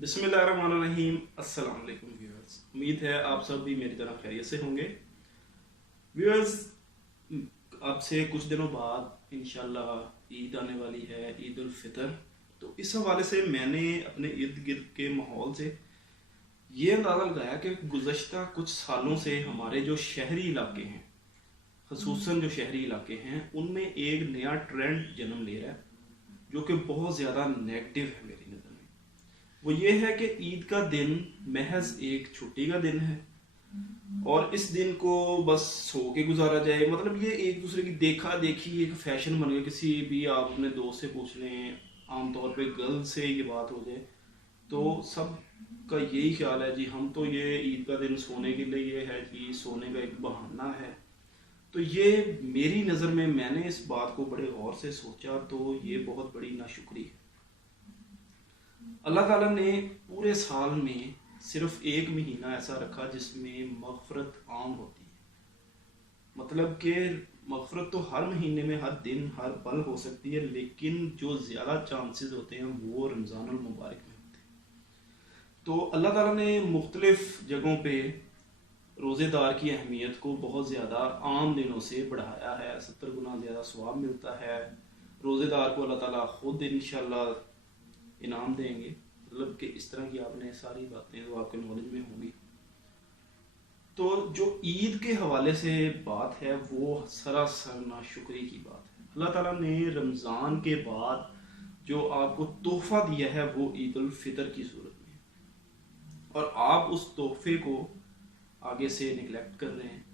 बिस्मिल्लाहिर्रहमानिर्रहीम। अस्सलाम वालेकुम व्यूअर्स, उम्मीद है आप सब भी मेरी तरह खैरियत से होंगे। व्यूअर्स, अब से कुछ दिनों बाद इंशाल्लाह ईद आने वाली है, ईद उल फितर। तो इस हवाले से मैंने अपने इर्द गिर्द के माहौल से ये अंदाज़ा लगाया कि गुज़श्ता कुछ सालों से हमारे जो शहरी इलाके हैं, खसूसन जो शहरी इलाके हैं, उनमें एक नया ट्रेंड जन्म ले रहा है जो कि बहुत ज़्यादा नेगेटिव है मेरी नज़र में। वो ये है कि ईद का दिन महज एक छुट्टी का दिन है और इस दिन को बस सो के गुजारा जाए। मतलब ये एक दूसरे की देखा देखी एक फैशन बन गया। किसी भी आप अपने दोस्त से पूछ लें, आमतौर पे गर्ल्स से ये बात हो जाए तो सब का यही ख्याल है जी, हम तो ये ईद का दिन सोने के लिए ये है कि सोने का एक बहाना है। तो ये मेरी नज़र में, मैंने इस बात को बड़े गौर से सोचा तो ये बहुत बड़ी नाशुक्री है। अल्लाह ताला ने पूरे साल में सिर्फ एक महीना ऐसा रखा जिसमें मगफरत आम होती है। मतलब कि मगफरत तो हर महीने में, हर दिन, हर पल हो सकती है, लेकिन जो ज़्यादा चांसेस होते हैं वो रमज़ानुल मुबारक में होते हैं। तो अल्लाह ताला ने मुख्तलिफ जगहों पे रोज़ेदार की अहमियत को बहुत ज़्यादा आम दिनों से बढ़ाया है। 70 गुना ज़्यादा सवाब मिलता है। रोज़ेदार को अल्लाह ताला खुद इंशाल्लाह इनाम देंगे। मतलब कि इस तरह की आपने सारी बातें जो आपके नॉलेज में होंगी। तो जो ईद के हवाले से बात है वो सरासर नाशुक्री की बात है। अल्लाह ताला ने रमज़ान के बाद जो आपको तोहफा दिया है वो ईद उल फितर की सूरत में, और आप उस तोहफे को आगे से निगलेक्ट कर रहे हैं,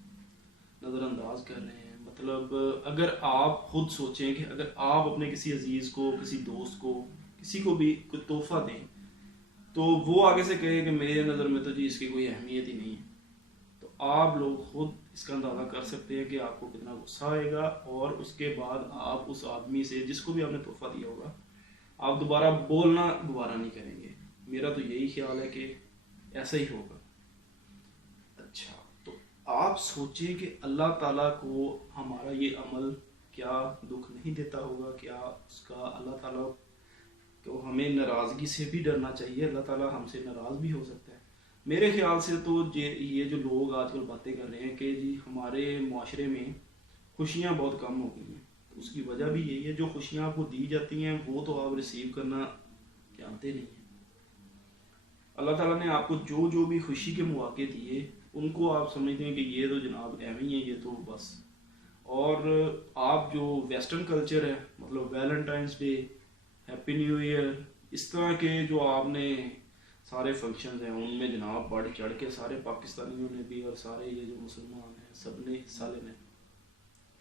नज़रअंदाज कर रहे हैं। मतलब अगर आप खुद सोचें कि अगर आप अपने किसी अजीज़ को, किसी दोस्त को, किसी को भी कोई तोहफा दें तो वो आगे से कहे कि मेरे नज़र में तो जी इसकी कोई अहमियत ही नहीं है, तो आप लोग खुद इसका अंदाज़ा कर सकते हैं कि आपको कितना गुस्सा आएगा। और उसके बाद आप उस आदमी से, जिसको भी आपने तोहफा दिया होगा, आप दोबारा बोलना दोबारा नहीं करेंगे। मेरा तो यही ख्याल है कि ऐसा ही होगा। अच्छा, तो आप सोचें कि अल्लाह ताला को हमारा ये अमल क्या दुख नहीं देता होगा? क्या उसका अल्लाह ताला तो हमें नाराज़गी से भी डरना चाहिए। अल्लाह ताला हमसे नाराज़ भी हो सकता है। मेरे ख्याल से तो ये जो लोग आजकल बातें कर रहे हैं कि जी हमारे माशरे में खुशियाँ बहुत कम हो गई हैं, तो उसकी वजह भी यही है। जो खुशियाँ आपको दी जाती हैं वो तो आप रिसीव करना जानते नहीं हैं। अल्लाह ताला ने आपको जो जो भी खुशी के मौके दिए उनको आप समझते हैं कि ये तो जनाब एवं ही है, ये तो बस। और आप जो वेस्टर्न कल्चर है, मतलब Valentine's day, happy new year, इस तरह के जो आपने सारे फंक्शंस हैं उनमें जनाब बढ़ चढ़ के सारे पाकिस्तानियों ने भी और सारे ये जो मुसलमान हैं सब ने हिस्सा लेना है।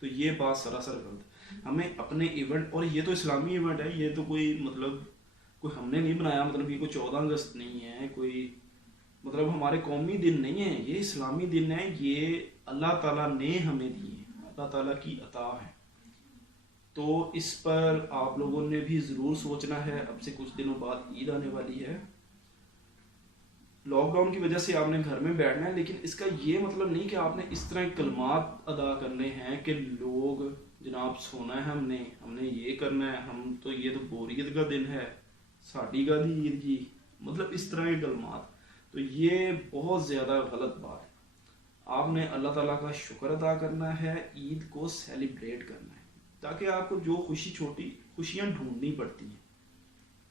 तो ये बात सरासर गलत है। हमें अपने इवेंट, और ये तो इस्लामी इवेंट है, ये तो कोई मतलब कोई हमने नहीं बनाया। मतलब ये कोई 14 अगस्त नहीं है, कोई मतलब हमारे कौमी दिन नहीं है, ये इस्लामी दिन है। ये अल्लाह ताला ने हमें दिए, अल्लाह ताला की अता है। तो इस पर आप लोगों ने भी ज़रूर सोचना है। अब से कुछ दिनों बाद ईद आने वाली है। लॉकडाउन की वजह से आपने घर में बैठना है, लेकिन इसका ये मतलब नहीं कि आपने इस तरह कलमात अदा करने हैं कि लोग जनाब सोना है, हमने ये करना है, हम तो ये तो बोरियत का दिन है, साड़ी का दी ईद जी, मतलब इस तरह के कलमात। तो ये बहुत ज़्यादा गलत बात है। आपने अल्लाह ताला का शुक्र अदा करना है, ईद को सेलिब्रेट करना है, ताकि आपको जो छोटी खुशियाँ ढूंढनी पड़ती हैं,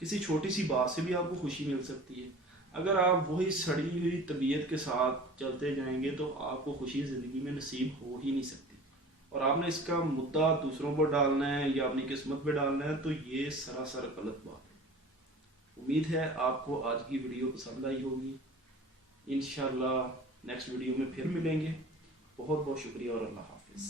किसी छोटी सी बात से भी आपको खुशी मिल सकती है। अगर आप वही सड़ी हुई तबीयत के साथ चलते जाएंगे तो आपको खुशी ज़िंदगी में नसीब हो ही नहीं सकती। और आपने इसका मुद्दा दूसरों पर डालना है या अपनी किस्मत पे डालना है, तो ये सरासर गलत बात है। उम्मीद है आपको आज की वीडियो पसंद आई होगी। इंशाल्लाह नेक्स्ट वीडियो में फिर मिलेंगे। बहुत बहुत शुक्रिया और अल्लाह हाफिज़।